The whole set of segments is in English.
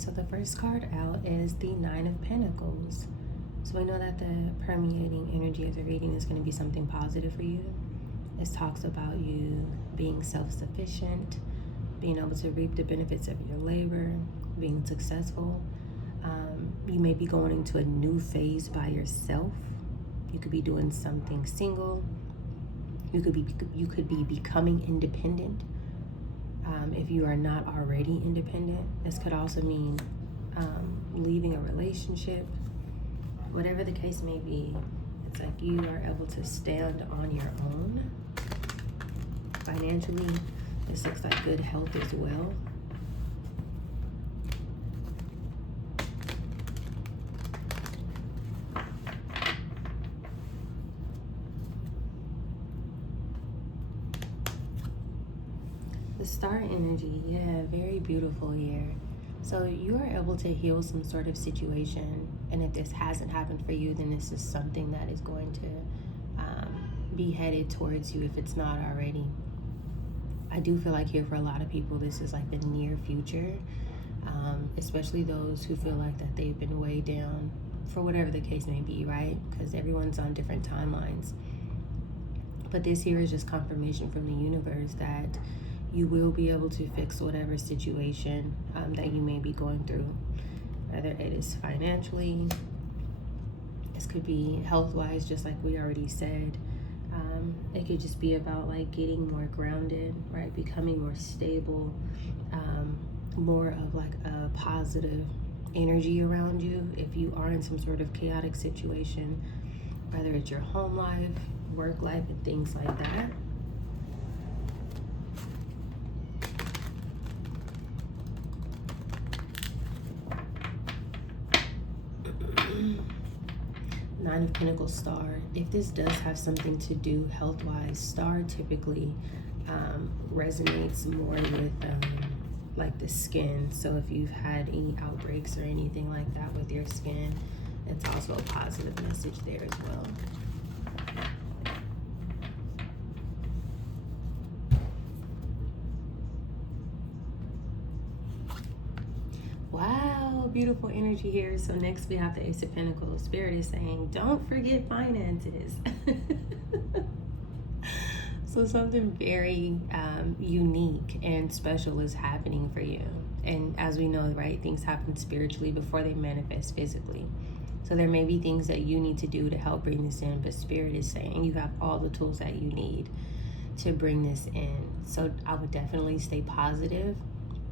So the first card out is the Nine of Pentacles. So we know that the permeating energy of the reading is going to be something positive for you. It talks about you being self-sufficient, being able to reap the benefits of your labor, being successful. You may be going into a new phase by yourself. You could be doing something single. You could be becoming independent. If you are not already independent, this could also mean leaving a relationship. Whatever the case may be, it's like you are able to stand on your own. Financially, this looks like good health as well. The star energy, yeah, very beautiful here. So you are able to heal some sort of situation, and if this hasn't happened for you, then this is something that is going to be headed towards you if it's not already. I do feel like here for a lot of people, this is like the near future, especially those who feel like that they've been way down for whatever the case may be, right? Because everyone's on different timelines. But this here is just confirmation from the universe that you will be able to fix whatever situation that you may be going through, whether it is financially, this could be health-wise, just like we already said. It could just be about like getting more grounded, right? Becoming more stable, more of like a positive energy around you. If you are in some sort of chaotic situation, whether it's your home life, work life, and things like that. Nine of Pentacles, star. If this does have something to do health-wise, star typically resonates more with like the skin. So if you've had any outbreaks or anything like that with your skin, it's also a positive message there as well. Wow, beautiful energy here. So next we have the Ace of Pentacles. Spirit is saying, don't forget finances. So something very unique and special is happening for you. And as we know, right, things happen spiritually before they manifest physically. So there may be things that you need to do to help bring this in, but Spirit is saying you have all the tools that you need to bring this in. So I would definitely stay positive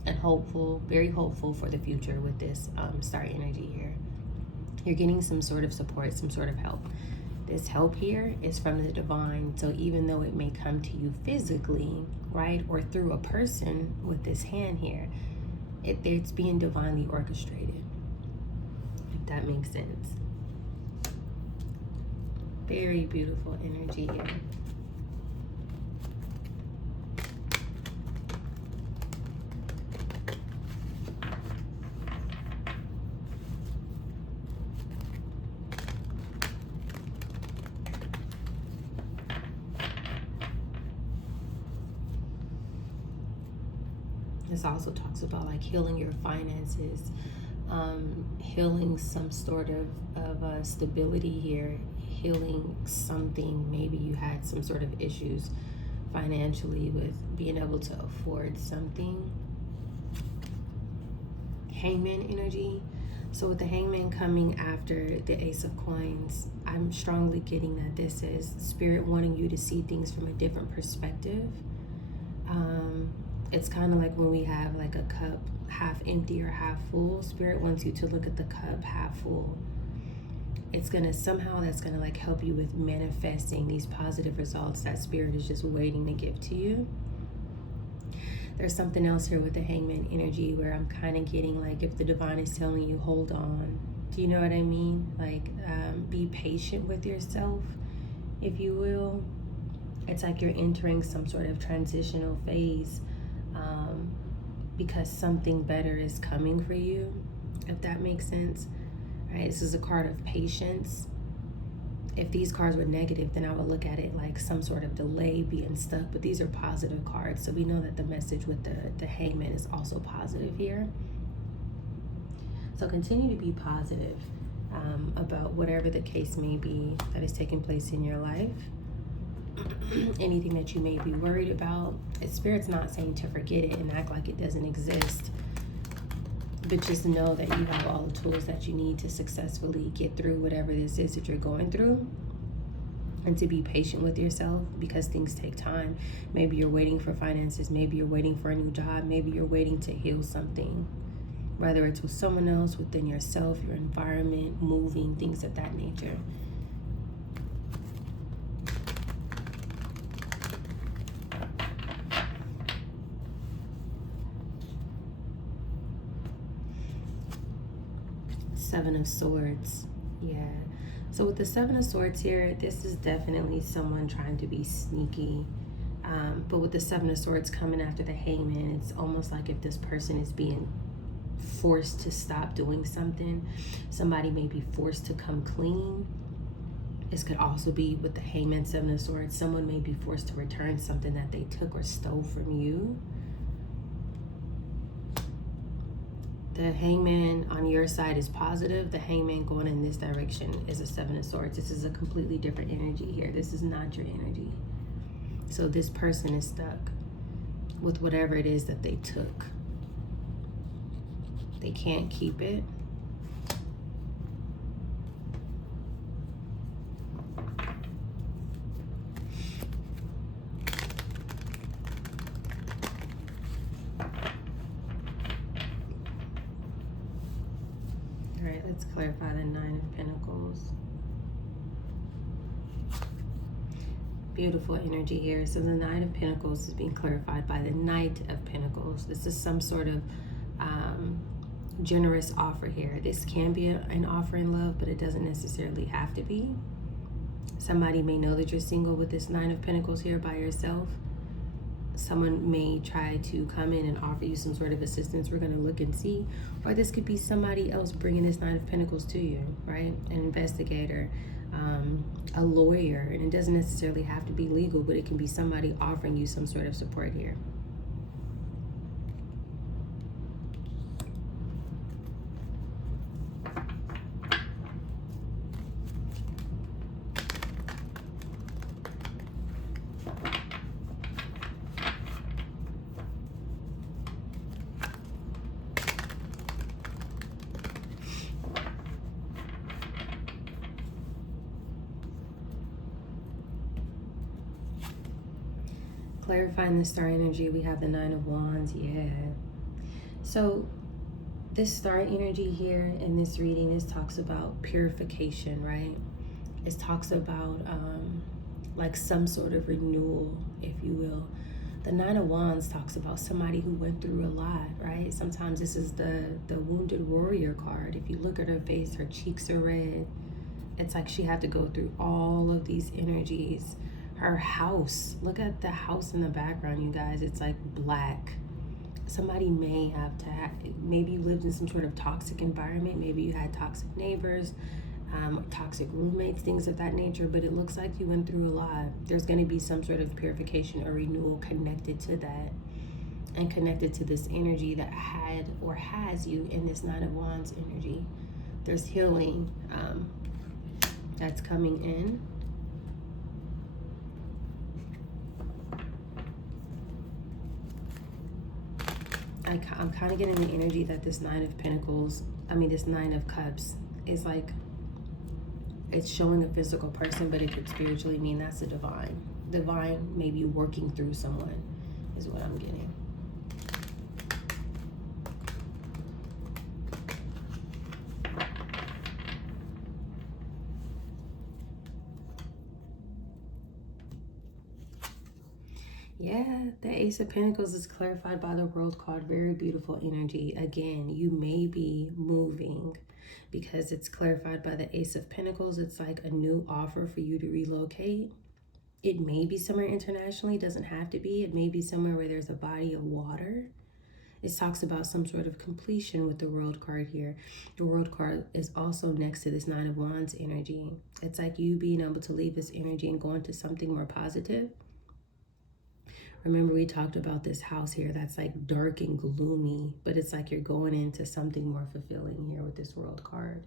and hopeful, very hopeful for the future with this star energy here. You're getting some sort of support, some sort of help. This help here is from the divine. So even though it may come to you physically, right, or through a person with this hand here, it's being divinely orchestrated, if that makes sense. Very beautiful energy here. This also talks about like healing your finances, healing some sort of stability here, healing something. Maybe you had some sort of issues financially with being able to afford something. Hangman energy. So with the Hangman coming after the Ace of Coins, I'm strongly getting that this is Spirit wanting you to see things from a different perspective. It's kind of like when we have like a cup half empty or half full. Spirit wants you to look at the cup half full. It's gonna somehow, that's gonna like help you with manifesting these positive results that Spirit is just waiting to give to you. There's something else here with the Hangman energy where I'm kind of getting like, if the divine is telling you hold on, do you know what I mean? Like be patient with yourself, if you will. It's like you're entering some sort of transitional phase because something better is coming for you, if that makes sense. All right, this is a card of patience. If these cards were negative, then I would look at it like some sort of delay, being stuck, but these are positive cards. So we know that the message with the Hangman is also positive here. So continue to be positive about whatever the case may be that is taking place in your life. Anything that you may be worried about, Spirit's not saying to forget it and act like it doesn't exist, but just know that you have all the tools that you need to successfully get through whatever this is that you're going through, and to be patient with yourself, because things take time. Maybe you're waiting for finances, maybe you're waiting for a new job, maybe you're waiting to heal something, whether it's with someone else, within yourself, your environment, moving, things of that nature. Seven of Swords. Yeah. So with the Seven of Swords here, this is definitely someone trying to be sneaky. But with the Seven of Swords coming after the Hangman, it's almost like if this person is being forced to stop doing something. Somebody may be forced to come clean. This could also be with the Hangman, Seven of Swords. Someone may be forced to return something that they took or stole from you. The Hangman on your side is positive. The Hangman going in this direction is a Seven of Swords. This is a completely different energy here. This is not your energy. So this person is stuck with whatever it is that they took. They can't keep it. Let's clarify the Nine of Pentacles. Beautiful energy here. So the Nine of Pentacles is being clarified by the Knight of Pentacles. This is some sort of generous offer here. This can be an offer in love, but it doesn't necessarily have to be. Somebody may know that you're single with this Nine of Pentacles here by yourself. Someone may try to come in and offer you some sort of assistance. We're going to look and see. Or this could be somebody else bringing this Nine of Pentacles to you, right? An investigator, a lawyer. And it doesn't necessarily have to be legal, but it can be somebody offering you some sort of support here. Clarifying the star energy, we have the Nine of Wands. Yeah. So this star energy here in this reading, this talks about purification, right? It talks about like some sort of renewal, if you will. The Nine of Wands talks about somebody who went through a lot, right? Sometimes this is the wounded warrior card. If you look at her face, her cheeks are red. It's like she had to go through all of these energies. Her house, look at the house in the background, you guys. It's like black. Somebody may have to maybe you lived in some sort of toxic environment. Maybe you had toxic neighbors, toxic roommates, things of that nature. But it looks like you went through a lot. There's going to be some sort of purification or renewal connected to that, and connected to this energy that had or has you in this Nine of Wands energy. There's healing that's coming in. I'm kind of getting the energy that this Nine of Pentacles, this Nine of Cups is like, it's showing a physical person, but it could spiritually mean that's a divine. Divine maybe working through someone is what I'm getting. Yeah, the Ace of Pentacles is clarified by the World card. Very beautiful energy. Again, you may be moving because it's clarified by the Ace of Pentacles. It's like a new offer for you to relocate. It may be somewhere internationally. Doesn't have to be. It may be somewhere where there's a body of water. It talks about some sort of completion with the World card here. The World card is also next to this Nine of Wands energy. It's like you being able to leave this energy and go into something more positive. Remember, we talked about this house here that's like dark and gloomy, but it's like you're going into something more fulfilling here with this World card.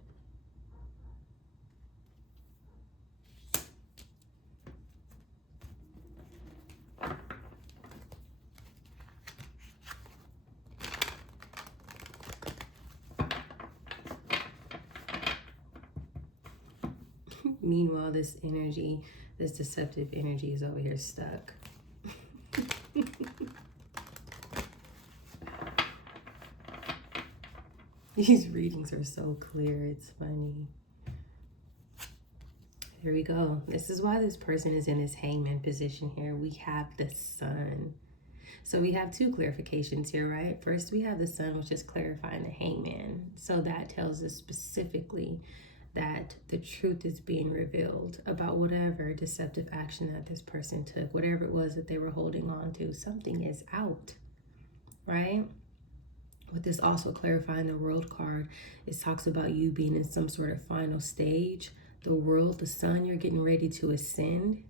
Meanwhile, this energy, this deceptive energy is over here stuck. These readings are so clear, it's funny. Here we go. This is why this person is in this hangman position here. We have the sun. So we have two clarifications here, right? First, we have the sun, which is clarifying the hangman. So that tells us specifically that the truth is being revealed about whatever deceptive action that this person took, whatever it was that they were holding on to. Something is out, right? With this also clarifying the world card, it talks about you being in some sort of final stage. The world, the sun, you're getting ready to ascend.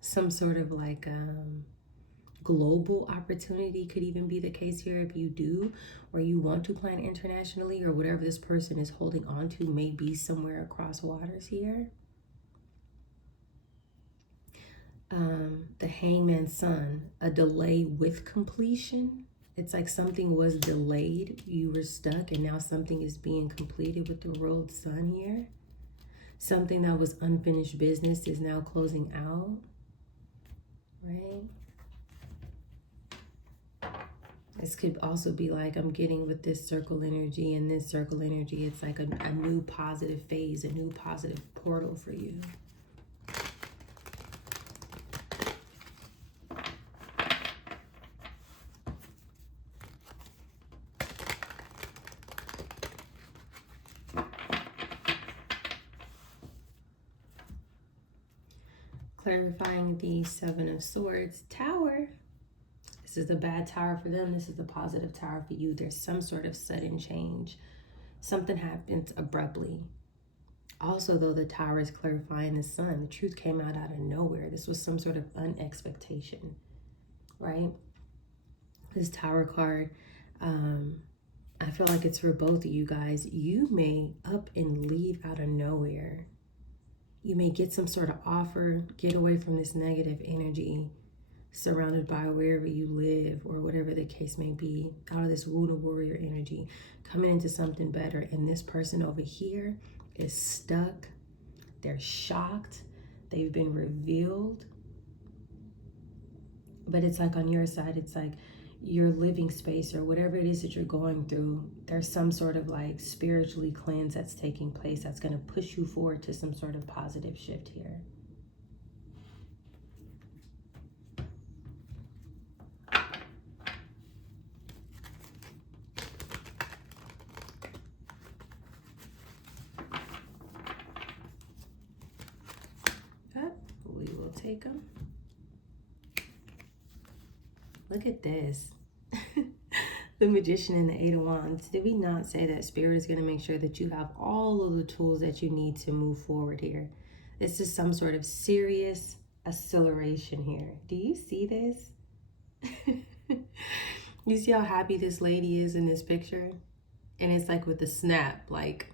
Some sort of like global opportunity could even be the case here if you do, or you want to plan internationally, or whatever this person is holding on to may be somewhere across waters here. The hangman sun, a delay with completion. It's like something was delayed, you were stuck, and now something is being completed with the world sun here. Something that was unfinished business is now closing out, right? This could also be like I'm getting with this circle energy and this circle energy. It's like a new positive phase, a new positive portal for you. Clarifying the Seven of Swords, Tower. This is the bad tower for them. This is the positive tower for you. There's some sort of sudden change. Something happens abruptly. Also, though, the tower is clarifying the sun. The truth came out of nowhere. This was some sort of unexpectation, right? This tower card, I feel like it's for both of you guys. You may up and leave out of nowhere. You may get some sort of offer, get away from this negative energy, surrounded by wherever you live or whatever the case may be, out of this wounded warrior energy, coming into something better. And this person over here is stuck. They're shocked. They've been revealed. But it's like on your side, it's like your living space or whatever it is that you're going through, there's some sort of like spiritually cleanse that's taking place that's going to push you forward to some sort of positive shift here. We will take them. Look at this. The Magician and the Eight of Wands. Did we not say that Spirit is going to make sure that you have all of the tools that you need to move forward here? This is some sort of serious acceleration here. Do you see this? You see how happy this lady is in this picture? And it's like with the snap, like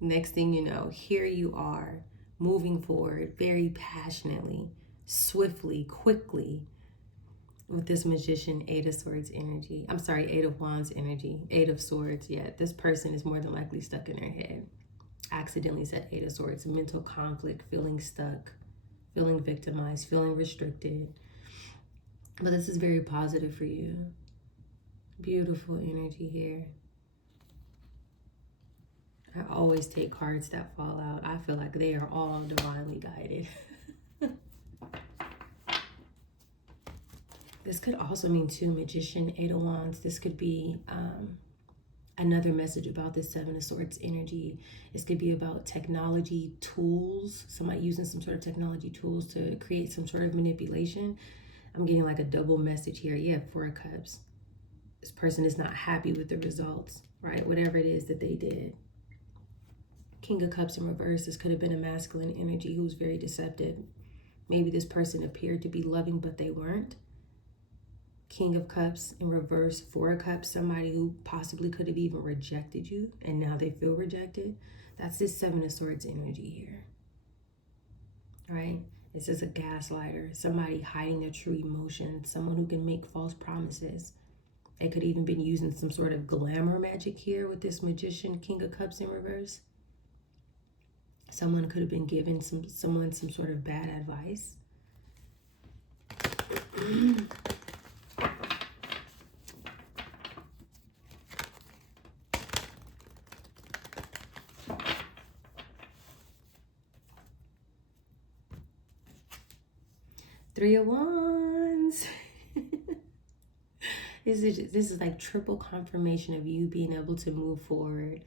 next thing you know, here you are moving forward very passionately, swiftly, quickly, with this Magician, Eight of Swords energy. I'm sorry, Eight of Wands energy. Eight of Swords. Yeah, this person is more than likely stuck in their head. Accidentally said Eight of Swords. Mental conflict, feeling stuck, feeling victimized, feeling restricted. But this is very positive for you. Beautiful energy here. I always take cards that fall out. I feel like they are all divinely guided. This could also mean too, Magician, Eight of Wands. This could be another message about this Seven of Swords energy. This could be about technology tools. Somebody using some sort of technology tools to create some sort of manipulation. I'm getting like a double message here. Yeah, Four of Cups. This person is not happy with the results, right? Whatever it is that they did. King of Cups in reverse. This could have been a masculine energy who's very deceptive. Maybe this person appeared to be loving, but they weren't. King of Cups in reverse, Four of Cups, somebody who possibly could have even rejected you and now they feel rejected. That's this Seven of Swords energy here, right? This is a gaslighter, somebody hiding their true emotions, someone who can make false promises. They could even been using some sort of glamour magic here with this Magician, King of Cups in reverse. Someone could have been giving someone some sort of bad advice. 3 of Wands. This is like triple confirmation of you being able to move forward.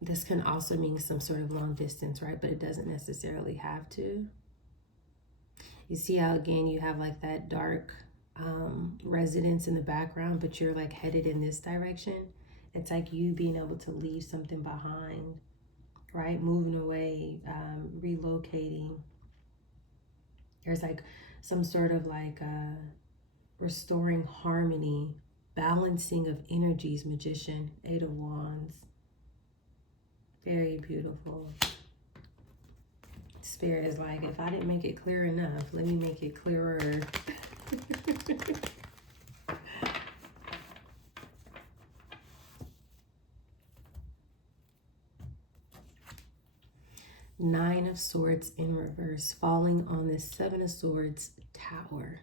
This can also mean some sort of long distance, right? But it doesn't necessarily have to. You see how, again, you have like that dark residence in the background, but you're like headed in this direction. It's like you being able to leave something behind, right? Moving away, relocating. There's like some sort of like restoring harmony, balancing of energies, Magician, 8 of Wands. Very beautiful. Spirit is like, if I didn't make it clear enough, let me make it clearer. Nine of Swords in reverse, falling on this Seven of Swords tower.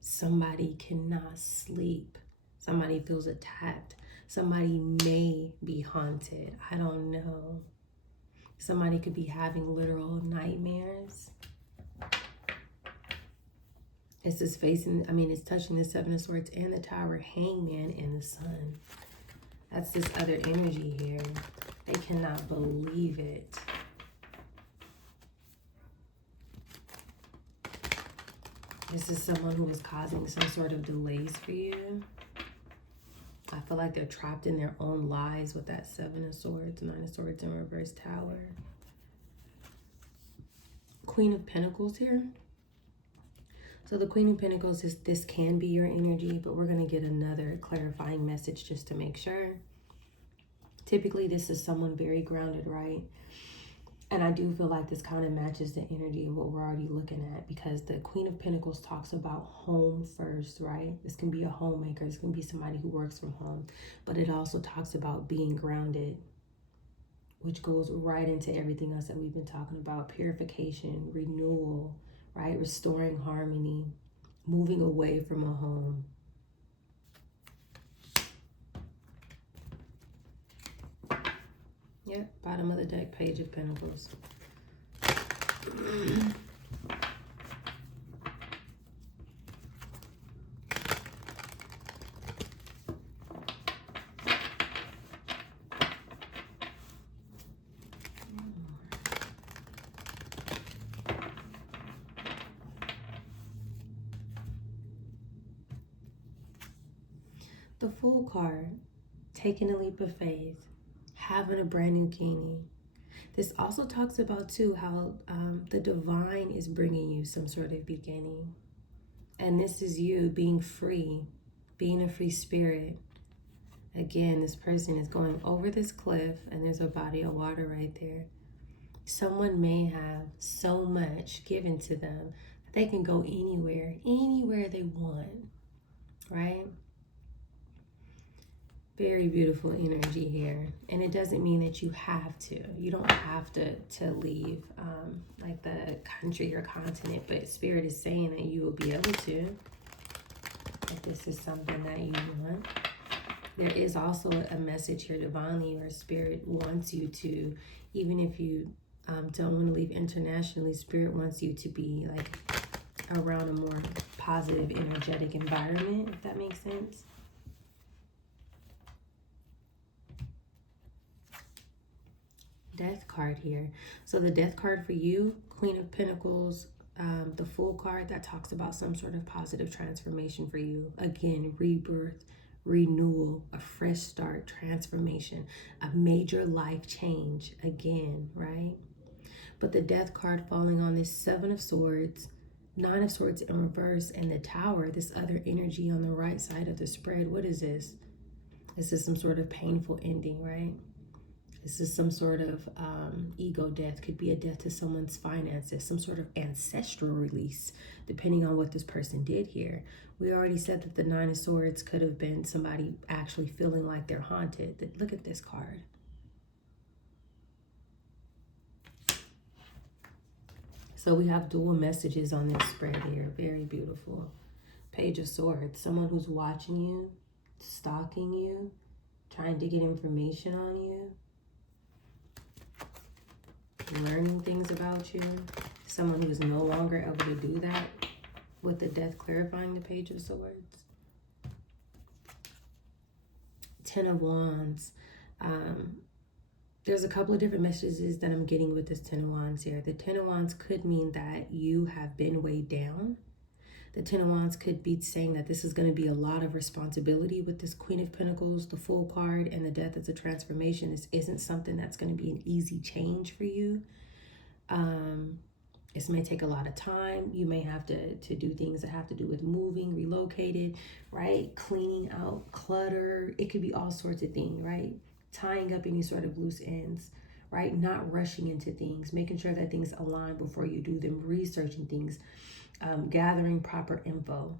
Somebody cannot sleep. Somebody feels attacked. Somebody may be haunted. I don't know. Somebody could be having literal nightmares. This is facing, it's touching the Seven of Swords and the Tower, Hangman, and the Sun. That's this other energy here. They cannot believe it. This is someone who is causing some sort of delays for you. I feel like they're trapped in their own lies with that Seven of Swords, Nine of Swords in reverse, Tower. Queen of Pentacles here. So the Queen of Pentacles is, this can be your energy, but we're going to get another clarifying message just to make sure. Typically, this is someone very grounded, right? And I do feel like this kind of matches the energy of what we're already looking at, because the Queen of Pentacles talks about home first, right? This can be a homemaker. This can be somebody who works from home. But it also talks about being grounded, which goes right into everything else that we've been talking about. Purification, renewal, right? Restoring harmony, moving away from a home. Yep, bottom of the deck, Page of Pentacles. The Fool card, taking a leap of faith, having a brand new bikini. This also talks about too how the divine is bringing you some sort of beginning, and this is you being free, being a free spirit. Again, this person is going over this cliff and there's a body of water right there. Someone may have so much given to them that they can go anywhere they want, right? Very beautiful energy here. And it doesn't mean that you have to. You don't have to leave like the country or continent, but Spirit is saying that you will be able to, if this is something that you want. There is also a message here divinely where Spirit wants you to, even if you don't want to leave internationally, Spirit wants you to be like around a more positive, energetic environment, if that makes sense. Death card here. So the Death card for you, Queen of Pentacles, the Fool card, that talks about some sort of positive transformation for you. Again, rebirth, renewal, a fresh start, transformation, a major life change again, right? But the death card falling on this Seven of Swords, Nine of Swords in reverse, and the Tower, this other energy on the right side of the spread. What is this? This is some sort of painful ending, right? This is some sort of ego death. Could be a death to someone's finances, some sort of ancestral release, depending on what this person did here. We already said that the Nine of Swords could have been somebody actually feeling like they're haunted. Look at this card. So we have dual messages on this spread here. Very beautiful. Page of Swords. Someone who's watching you, stalking you, trying to get information on you, learning things about you. Someone who is no longer able to do that with the death clarifying the Page of Swords. Ten of Wands. There's a couple of different messages that I'm getting with this Ten of Wands here. The Ten of Wands could mean that you have been weighed down. The Ten of Wands could be saying that this is going to be a lot of responsibility with this Queen of Pentacles, the Fool card, and the Death as a transformation. This isn't something that's going to be an easy change for you. This may take a lot of time. You may have to do things that have to do with moving, relocated, right? Cleaning out clutter. It could be all sorts of things, right? Tying up any sort of loose ends, right? Not rushing into things, making sure that things align before you do them, researching things, gathering proper info.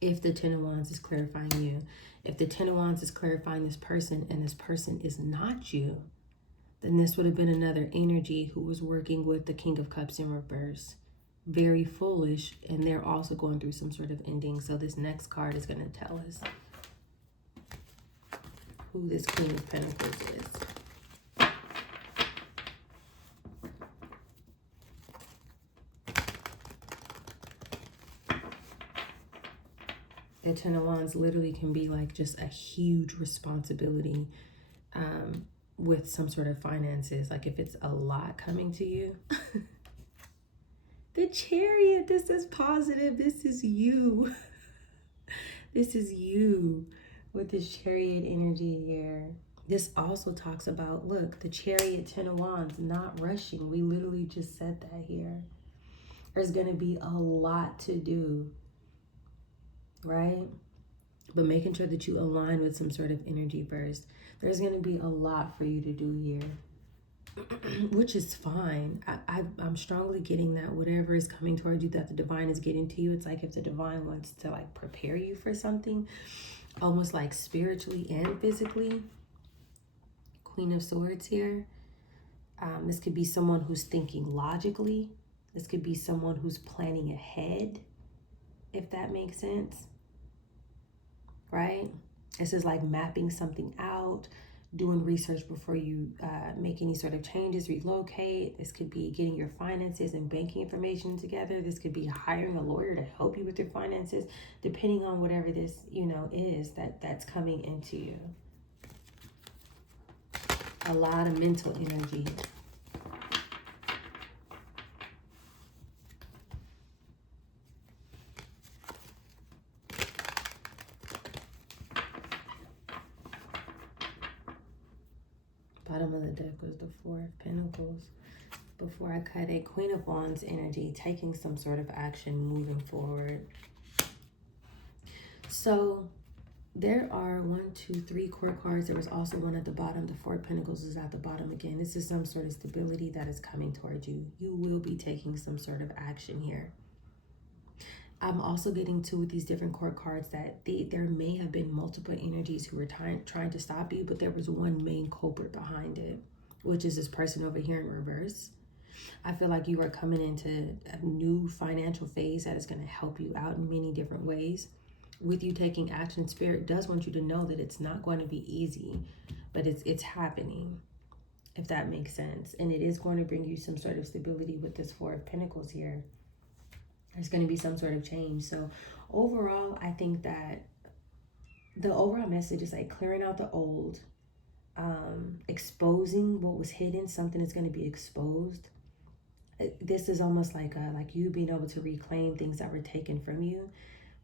If the Ten of Wands is clarifying you, if the Ten of Wands is clarifying this person and this person is not you, then this would have been another energy who was working with the King of Cups in reverse. Very foolish, and they're also going through some sort of ending. So this next card is going to tell us who this Queen of Pentacles is. The Ten of Wands literally can be like just a huge responsibility with some sort of finances. Like if it's a lot coming to you. The Chariot, this is positive. This is you. This is you with this Chariot energy here. This also talks about, look, the Chariot, Ten of Wands, not rushing. We literally just said that here. There's going to be a lot to do, right? But making sure that you align with some sort of energy first. There's going to be a lot for you to do here, which is fine. I'm strongly getting that whatever is coming towards you, that the divine is getting to you. It's like if the divine wants to like prepare you for something, almost like spiritually and physically. Queen of Swords here. This could be someone who's thinking logically. This could be someone who's planning ahead, if that makes sense. Right? This is like mapping something out, doing research before you make any sort of changes, relocate. This could be getting your finances and banking information together. This could be hiring a lawyer to help you with your finances, depending on whatever this, is that's coming into you. A lot of mental energy. Bottom of the deck was the Four of Pentacles. Before I cut it, Queen of Wands energy, taking some sort of action, moving forward. So there are 1, 2, 3 court cards. There was also one at the bottom. The Four of Pentacles is at the bottom again. This is some sort of stability that is coming towards you. You will be taking some sort of action here. I'm also getting to with these different court cards that there may have been multiple energies who were trying to stop you, but there was one main culprit behind it, which is this person over here in reverse. I feel like you are coming into a new financial phase that is going to help you out in many different ways. With you taking action, Spirit does want you to know that it's not going to be easy, but it's happening, if that makes sense. And it is going to bring you some sort of stability with this Four of Pentacles here. There's going to be some sort of change. So overall, I think that the overall message is like clearing out the old, exposing what was hidden. Something is going to be exposed. This is almost like you being able to reclaim things that were taken from you.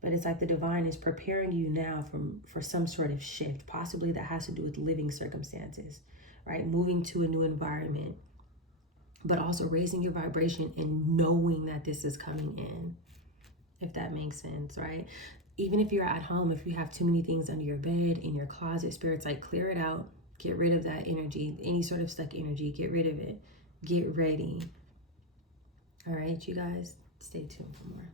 But it's like the divine is preparing you now for some sort of shift, possibly that has to do with living circumstances, right? Moving to a new environment, but also raising your vibration and knowing that this is coming in, if that makes sense, right? Even if you're at home, if you have too many things under your bed, in your closet, Spirit's like, clear it out, get rid of that energy, any sort of stuck energy, get rid of it, get ready. All right, you guys, stay tuned for more.